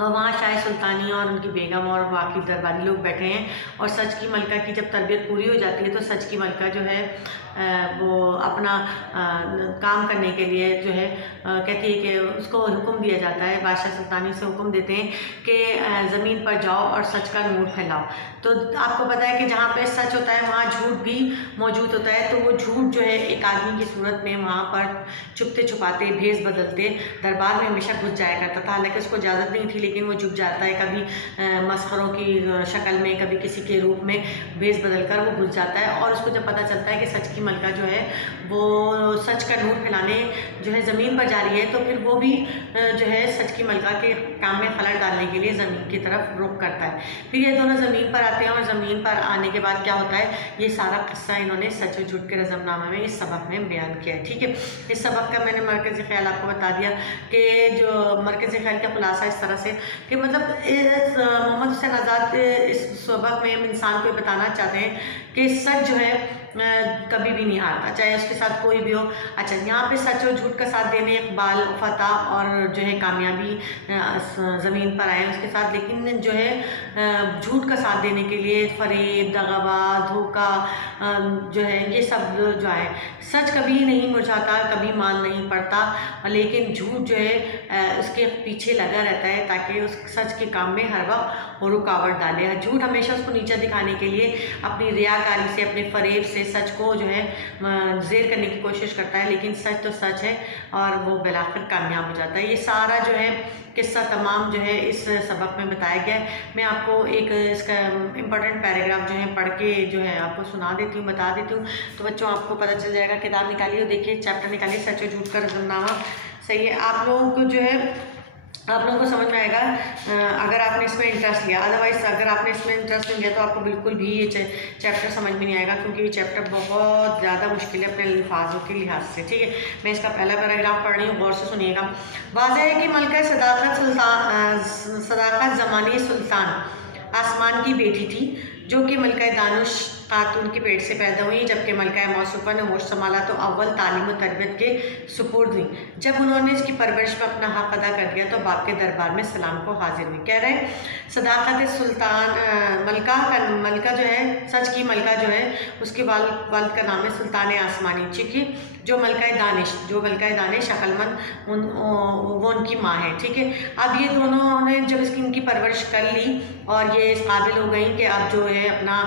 اور وہاں شاہ سلطانی اور ان کی بیگم اور باقی درباری لوگ بیٹھے ہیں، اور سچ کی ملکہ کی جب تربیت پوری ہو جاتی ہے تو سچ کی ملکہ جو ہے وہ اپنا کام کرنے کے لیے جو ہے کہتی ہے کہ اس کو حکم دیا جاتا ہے، بادشاہ سلطانی سے حکم دیتے ہیں کہ زمین پر جاؤ اور سچ کا نور پھیلاؤ۔ تو آپ کو پتہ ہے کہ جہاں پہ سچ ہوتا ہے وہاں جھوٹ بھی موجود ہوتا ہے، تو وہ جھوٹ جو ہے ایک آدمی کی صورت میں وہاں پر چھپتے چھپاتے بھیس بدلتے دربار میں ہمیشہ گھس جایا کرتا تھا، حالانکہ اس کو اجازت نہیں تھی، لیکن وہ چھپ جاتا ہے، کبھی مسخروں کی شکل میں، کبھی کسی کے روپ میں بھیس بدل کر وہ گھس جاتا ہے، اور اس کو جب پتہ چلتا ہے کہ سچ کی ملکہ جو ہے وہ سچ کا نور پھیلانے جو ہے زمین پر جا رہی ہے، تو پھر وہ بھی جو ہے سچ کی ملکہ کے کام میں خلل ڈالنے کے لیے زمین کی طرف رخ کرتا ہے۔ پھر یہ دونوں زمین پر آتے ہیں، اور زمین پر آنے کے بعد کیا ہوتا ہے، یہ سارا قصہ انہوں نے سچ و جھوٹ کے رزم نامے میں اس سبق میں بیان کیا ہے، ٹھیک ہے۔ اس سبق کا میں نے مرکزی خیال آپ کو بتا دیا کہ جو مرکزی خیال کا خلاصہ اس طرح سے کہ مطلب محمد حسین آزاد اس سبق میں انسان کو بتانا چاہتے ہیں کہ سچ جو ہے کبھی بھی نہیں ہارتا، چاہے اس کے ساتھ کوئی بھی ہو۔ اچھا، یہاں پہ سچ اور جھوٹ کا ساتھ دینے اقبال، فتح اور جو ہے کامیابی زمین پر آئے اس کے ساتھ، لیکن جو ہے جھوٹ کا ساتھ دینے کے لیے فریب، دغاباز، دھوکہ جو ہے یہ سب جو آئے۔ سچ کبھی نہیں مرجھاتا، کبھی مال نہیں پڑتا، لیکن جھوٹ جو ہے اس کے پیچھے لگا رہتا ہے تاکہ اس سچ کے کام میں ہر وقت رکاوٹ ڈالے۔ جھوٹ ہمیشہ اس کو نیچا دکھانے کے لیے اپنی ریاکاری سے، اپنے فریب سے سچ کو جو ہے زیر کرنے کی کوشش کرتا ہے، لیکن سچ تو سچ ہے اور وہ بالآخر کامیاب ہو جاتا ہے۔ یہ سارا جو ہے قصہ تمام جو ہے اس سبق میں بتایا گیا ہے۔ میں آپ کو ایک اس کا امپورٹنٹ پیراگراف جو ہے پڑھ کے جو ہے آپ کو سنا دیتی ہوں، بتا دیتی ہوں، تو بچوں آپ کو پتہ چل جائے گا۔ کتاب نکالیے اور دیکھیے، چیپٹر نکالیے سچ و جھوٹ کا رزم نامہ، صحیح ہے۔ آپ لوگوں کو جو ہے آپ لوگوں کو سمجھ میں آئے گا اگر آپ نے اس میں انٹرسٹ لیا، ادروائز اگر آپ نے اس میں انٹرسٹ نہیں لیا تو آپ کو بالکل بھی یہ چیپٹر سمجھ میں نہیں آئے گا، کیونکہ یہ چیپٹر بہت زیادہ مشکل ہے اپنے الفاظوں کے لحاظ سے، ٹھیک ہے۔ میں اس کا پہلا پیراگراف پڑھ رہی ہوں، غور سے سنیے گا۔ واضح ہے کہ ملکہ صداقت زمانی سلطان آسمان کی بیٹی تھی، جو کہ ملکہ دانش خاتون کے پیٹ سے پیدا ہوئی، جبکہ ملکہ موصوفہ نے ہوش سنبھالا تو اول تعلیم و تربیت کے سپرد ہوئی۔ جب انہوں نے اس کی پرورش میں اپنا حق ادا کر دیا تو باپ کے دربار میں سلام کو حاضر ہوئی۔ کہہ رہے ہیں صداقت سلطان ملکہ جو ہے، سچ کی ملکہ جو ہے، اس کے والد کا نام ہے سلطان آسمانی، ٹھیک ہے، جو ملکہ دانش عقل مند وہ ان کی ماں ہے، ٹھیک ہے۔ اب یہ دونوں نے جب ان کی پرورش کر لی اور یہ اس قابل ہو گئی کہ اب جو ہے اپنا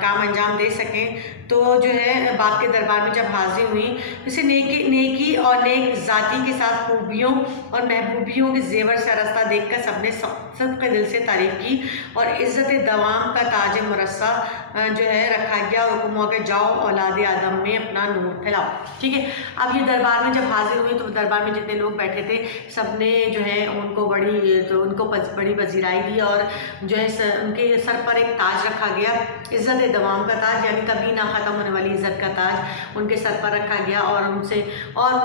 کام انجام دے سکیں، تو جو ہے باپ کے دربار میں جب حاضر ہوئی، اسے نیکی اور نیک ذاتی کے ساتھ خوبیوں اور محبوبیوں کے زیور سے آراستہ دیکھ کر سب نے صدق دل سے تعریف کی اور عزت دوام کا تاج مرصع جو ہے رکھا گیا، اور حکم ہوا کہ جاؤ اولاد آدم میں اپنا نور پھیلاؤ، ٹھیک ہے۔ اب یہ دربار میں جب حاضر ہوئی تو دربار میں جتنے لوگ بیٹھے تھے سب نے جو ہے ان کو بڑی پذیرائی دی، اور جو ہے ان کے سر پر ایک تاج رکھا گیا، عزت دوام کا تاج، یعنی کبھی نہ ختم ہونے والی عزت کا تاج ان کے سر پر رکھا گیا، اور ان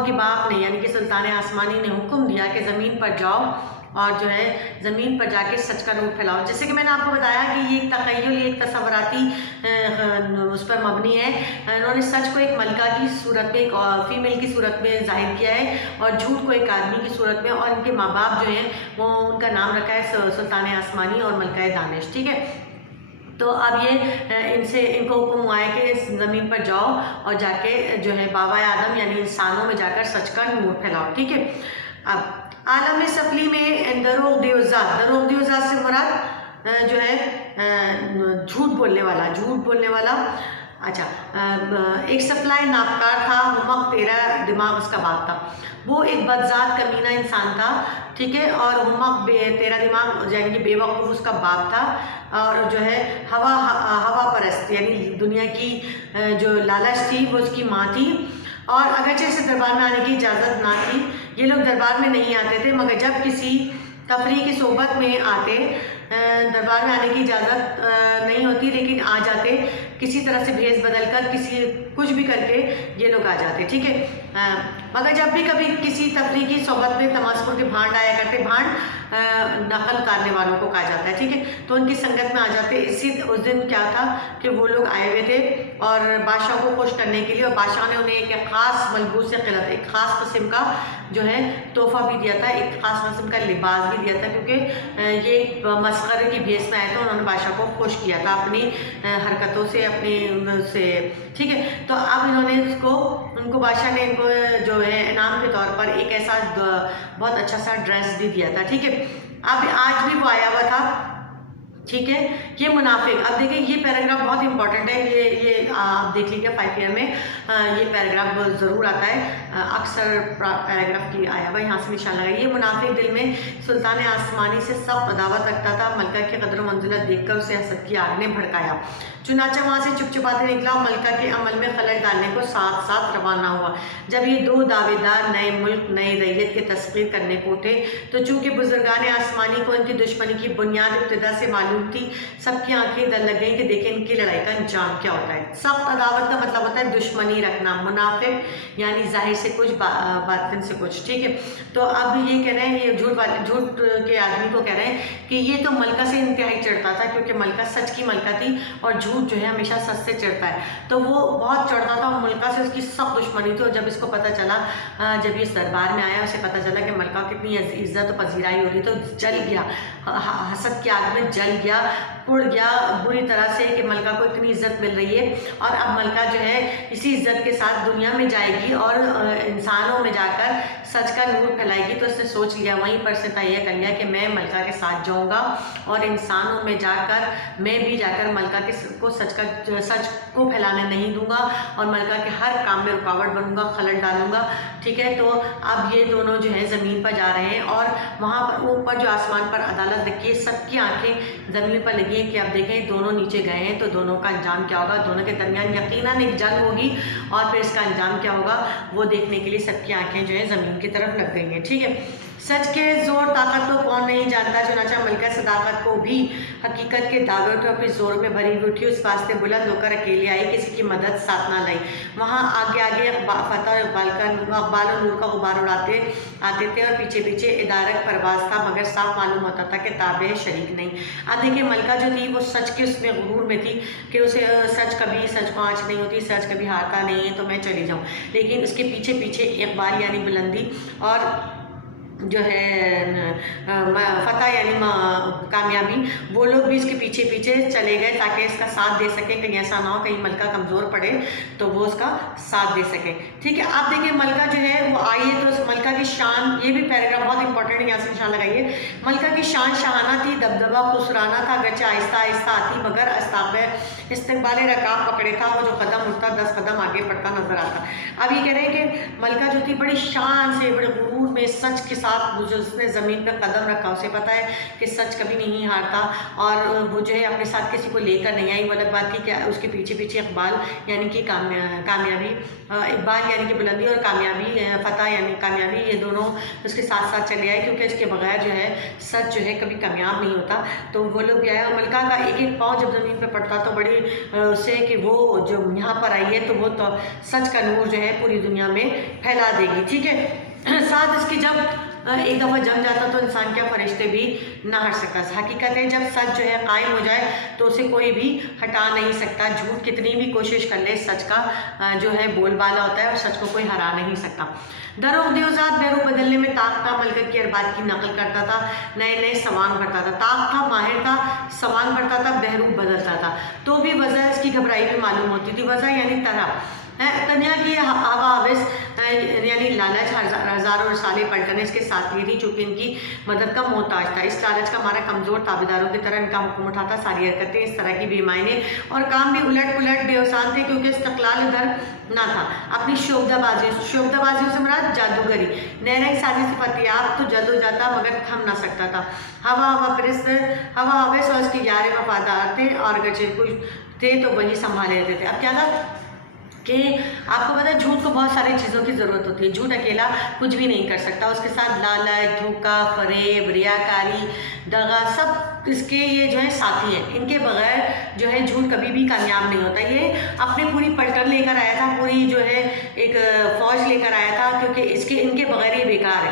کے باپ نے یعنی کہ سلطان آسمانی نے حکم دیا کہ زمین پر جاؤ اور جو ہے زمین پر جا کے سچ کا نور پھیلاؤ۔ جیسے کہ میں نے آپ کو بتایا کہ یہ ایک تخیل، یہ ایک تصوراتی اس پر مبنی ہے۔ انہوں نے سچ کو ایک ملکہ کی صورت میں، ایک فیمیل کی صورت میں ظاہر کیا ہے، اور جھوٹ کو ایک آدمی کی صورت میں، اور ان کے ماں باپ جو ہیں وہ ان کا نام رکھا ہے سلطان آسمانی اور ملکہ دانش، ٹھیک ہے۔ تو اب یہ ان کو حکم ہوا ہے کہ اس زمین پر جاؤ اور جا کے جو ہے بابا آدم یعنی انسانوں میں جا کر سچ کا نور پھیلاؤ، ٹھیک ہے۔ اب عالم سفلی میں دروغ دیوزاد سے مراد جو ہے جھوٹ بولنے والا، اچھا، ایک سپلائی ناپکار تھا، ہمق تیرا دماغ اس کا باپ تھا، وہ ایک بدذات کمینہ انسان تھا، ٹھیک ہے، اور ہمق تیرا دماغ یعنی کہ بے وقوف اس کا باپ تھا، اور جو ہے ہوا پرست یعنی دنیا کی جو لالچ تھی وہ اس کی ماں تھی، اور اگرچہ اسے دربار میں آنے کی اجازت نہ تھی، یہ لوگ دربار میں نہیں آتے تھے، مگر جب کسی تفریح کی صحبت میں آتے، دربار میں آنے کی اجازت نہیں ہوتی لیکن آ جاتے، کسی طرح سے بھیس بدل کر، کچھ بھی کر کے یہ لوگ آ جاتے، ٹھیک ہے۔ مگر جب بھی کبھی کسی تفریح کی صحبت میں تماسخر کے بھانڈ آیا کرتے، بھانڈ نقل اتارنے والوں کو کہا جاتا ہے، ٹھیک ہے، تو ان کی سنگت میں آ جاتے۔ اس دن کیا تھا کہ وہ لوگ آئے ہوئے تھے اور بادشاہ کو خوش کرنے کے لیے، اور بادشاہ نے انہیں ایک خاص ملبوس قلعت، ایک خاص قسم کا جو ہے تحفہ بھی دیا تھا، ایک خاص قسم کا لباس بھی دیا تھا، کیونکہ یہ مسخرے کی بھیس میں آئے تھے. انہوں نے بادشاہ کو خوش کیا تھا اپنی حرکتوں سے، اپنی سے. ٹھیک ہے، تو اب انہوں نے ان کو بادشاہ نے ان کو جو ہے انعام کے طور پر ایک ایسا بہت اچھا سا ڈریس بھی دیا تھا. ٹھیک ہے، اب آج بھی وہ آیا ہوا تھا. ٹھیک ہے، یہ منافق. اب دیکھیں یہ پیراگراف بہت امپورٹنٹ ہے، یہ آپ دیکھ لیجیے 5 ایئر میں یہ پیراگراف ضرور آتا ہے، اکثر پیراگراف کی آیا ہوا یہاں سے نشان لگا. یہ منافق دل میں سلطان آسمانی سے سخت عداوت رکھتا تھا. ملکہ کی قدر و منزلت دیکھ کر اسے حسد کی آگ نے بھڑکایا. چنانچہ وہاں سے چپ چپاتے نکلا اور ملکہ کے عمل میں خلل ڈالنے کو ساتھ ساتھ روانہ ہوا. جب یہ 2 دعوے دار نئے ملک نئی ریت کے تسخیر کرنے کو اٹھے تو چونکہ بزرگان آسمانی کو ان کی دشمنی کی بنیاد ابتدا سے معلوم تھی، سب کی آنکھیں ادھر لگ گئیں کہ دیکھیں ان کی لڑائی کا انجام کیا ہوتا ہے. سخت عداوت کا مطلب ہوتا ہے دشمنی رکھنا. منافق یعنی ظاہر سے کچھ باطن سے کچھ. ٹھیک ہے، تو اب یہ کہہ رہے ہیں، یہ جھوٹ کے آدمی کو کہہ رہے ہیں کہ یہ تو ملکہ سے انتہائی چڑھتا تھا، کیونکہ ملکہ سچ کی ملکہ تھی اور جھوٹ جو ہے ہمیشہ سچ سے چڑھتا ہے. تو وہ بہت چڑھتا تھا اور ملکہ سے اس کی سخت دشمنی تھی. اور جب اس کو پتہ چلا، جب یہ اس دربار میں آیا، اسے پتہ چلا کہ ملکہ کتنی عزت و پذیرائی ہو رہی، تو جل گیا، حسد کی آگ میں جل گیا، پڑ گیا بری طرح سے کہ ملکہ کو اتنی عزت مل رہی ہے اور اب ملکہ جو ہے اسی عزت کے ساتھ دنیا میں جائے گی اور انسانوں میں جا کر سچ کا نور پھیلائے گی. تو اس نے سوچ لیا، وہیں پر سے تہیہ کر لیا کہ میں ملکہ کے ساتھ جاؤں گا اور انسانوں میں جا کر میں بھی جا کر ملکہ کو سچ کو پھیلانے نہیں دوں گا اور ملکہ کے ہر کام میں رکاوٹ بنوں گا، خلل ڈالوں گا. ٹھیک ہے، تو اب یہ دونوں جو ہیں زمین پر جا رہے ہیں اور وہاں پر اوپر جو آسمان پر عدالت رکھی ہے، سب کی آنکھیں زمین پر لگی ہیں کہ اب دیکھیں دونوں نیچے گئے ہیں تو دونوں کا انجام کیا ہوگا. دونوں کے درمیان یقیناً ایک جنگ ہوگی اور پھر اس کا انجام کیا ہوگا وہ دیکھنے کے لیے سب کی آنکھیں جو ہیں زمین کی طرف لگ گئی ہیں. ٹھیک ہے، سچ کے زور طاقت کو کون نہیں جانتا. چنانچہ ملکہ صداقت کو بھی حقیقت کے دعوے تو اپنے زور میں بھری ہوئی اٹھی، اس واسطے بلند ہو کر اکیلی آئی، کسی کی مدد ساتھ نہ لائی. وہاں آگے آگے فتح اقبال و نور کا غبار اڑاتے آتے تھے اور پیچھے پیچھے ادارک پرواز تھا، مگر صاف معلوم ہوتا تھا کہ تابع شریک نہیں. اب دیکھیں ملکہ جو تھی وہ سچ کے اس میں غرور میں تھی کہ اسے سچ کو آنچ نہیں ہوتی، سچ کبھی ہارتا نہیں ہے، تو میں چلی جاؤں. لیکن اس کے پیچھے پیچھے اقبال یعنی بلندی اور جو ہے فتح یعنی کامیابی، وہ لوگ بھی اس کے پیچھے پیچھے چلے گئے تاکہ اس کا ساتھ دے سکیں. کہیں ایسا نہ ہو کہیں ملکہ کمزور پڑے تو وہ اس کا ساتھ دے سکیں. ٹھیک ہے، آپ دیکھیں ملکہ جو ہے وہ آئی ہے تو اس ملکہ کی شان، یہ بھی پیراگراف بہت امپورٹنٹ ہے، یہاں سے نشان لگائیے. ملکہ کی شان شاہانہ تھی، دبدبہ خسرانہ تھا، اگرچہ آہستہ آہستہ آتی مگر استقبال رکاب پکڑے تھا. وہ جو قدم اٹھتا 10 قدم آگے پڑتا نظر آتا. اب یہ کہہ رہے ہیں کہ ملکہ جو تھی بڑی شان سے، بڑے غرور میں، سچ کے ساتھ جو اس نے زمین پہ قدم رکھا، اسے پتہ ہے کہ سچ کبھی نہیں ہارتا اور وہ جو ہے اپنے ساتھ کسی کو لے کر نہیں آئی. وہ الگ بات تھی کہ اس کے پیچھے پیچھے اقبال یعنی کہ کامیابی، اقبال یعنی کہ بلندی اور کامیابی، فتح یعنی کامیابی، یہ دونوں اس کے ساتھ ساتھ چلے آئے کیونکہ اس کے بغیر جو ہے سچ جو ہے کبھی کامیاب نہیں ہوتا. تو وہ لوگ بھی آئے اور ملکہ کا ایک ایک پاؤں جب زمین پہ پڑتا تو بڑی اسے کہ وہ جو یہاں پر آئی ہے تو وہ تو سچ کا نور جو ہے پوری دنیا میں پھیلا دے گی. ٹھیک ہے، ساتھ اس کی جب ایک دفعہ جم جاتا تو انسان کیا فرشتے بھی نہ ہٹ سکتا. حقیقت ہے جب سچ جو ہے قائم ہو جائے تو اسے کوئی بھی ہٹا نہیں سکتا. جھوٹ کتنی بھی کوشش کر لے، سچ کا جو ہے بول بالا ہوتا ہے اور سچ کو کوئی ہرا نہیں سکتا. دروغ دیوزاد بیرو بدلنے میں طاق تھا، ملکہ کی اربات کی نقل کرتا تھا، نئے نئے سوانگ بھرتا تھا. طاق تھا، ماہر تھا، سوانگ بھرتا تھا، بہرو بدلتا تھا. تو بھی وجہ اس کی گھبرائی بھی معلوم ہوتی تھی. وجہ یعنی طرح تنیا کی ہوا آویز یعنی لالچ ہزاروں رسالے پلٹنے اس کے ساتھ یہ تھی، چونکہ ان کی مدد کا محتاج تھا. اس لالچ کا ہمارا کمزور تابعداروں کی طرح ان کا حکم اٹھاتا. ساری حرکتیں اس طرح کی بے معنی اور کام بھی الٹ پلٹ بے اوسان تھے کیونکہ استقلال ادھر نہ تھا. اپنی شوبدہ بازیوں سے مراد جادوگری، نیرنگ سازی سے فتیاب تو جلد ہو جاتا مگر تھم نہ سکتا تھا. ہوا آویز اور اس کے یار وفادار تھے اور اگرچہ کچھ تھے تو وہی سنبھالے رہتے تھے. اب کیا تھا کہ آپ کو پتہ ہے جھوٹ کو بہت ساری چیزوں کی ضرورت ہوتی ہے. جھوٹ اکیلا کچھ بھی نہیں کر سکتا، اس کے ساتھ لالچ، دھوکہ، فریب، ریاکاری، دغا، سب اس کے یہ جو ہے ساتھی ہیں. ان کے بغیر جو ہے جھوٹ کبھی بھی کامیاب نہیں ہوتا. یہ اپنی پوری پلٹن لے کر آیا تھا، پوری جو ہے ایک فوج لے کر آیا تھا کیونکہ ان کے بغیر یہ بیکار ہے.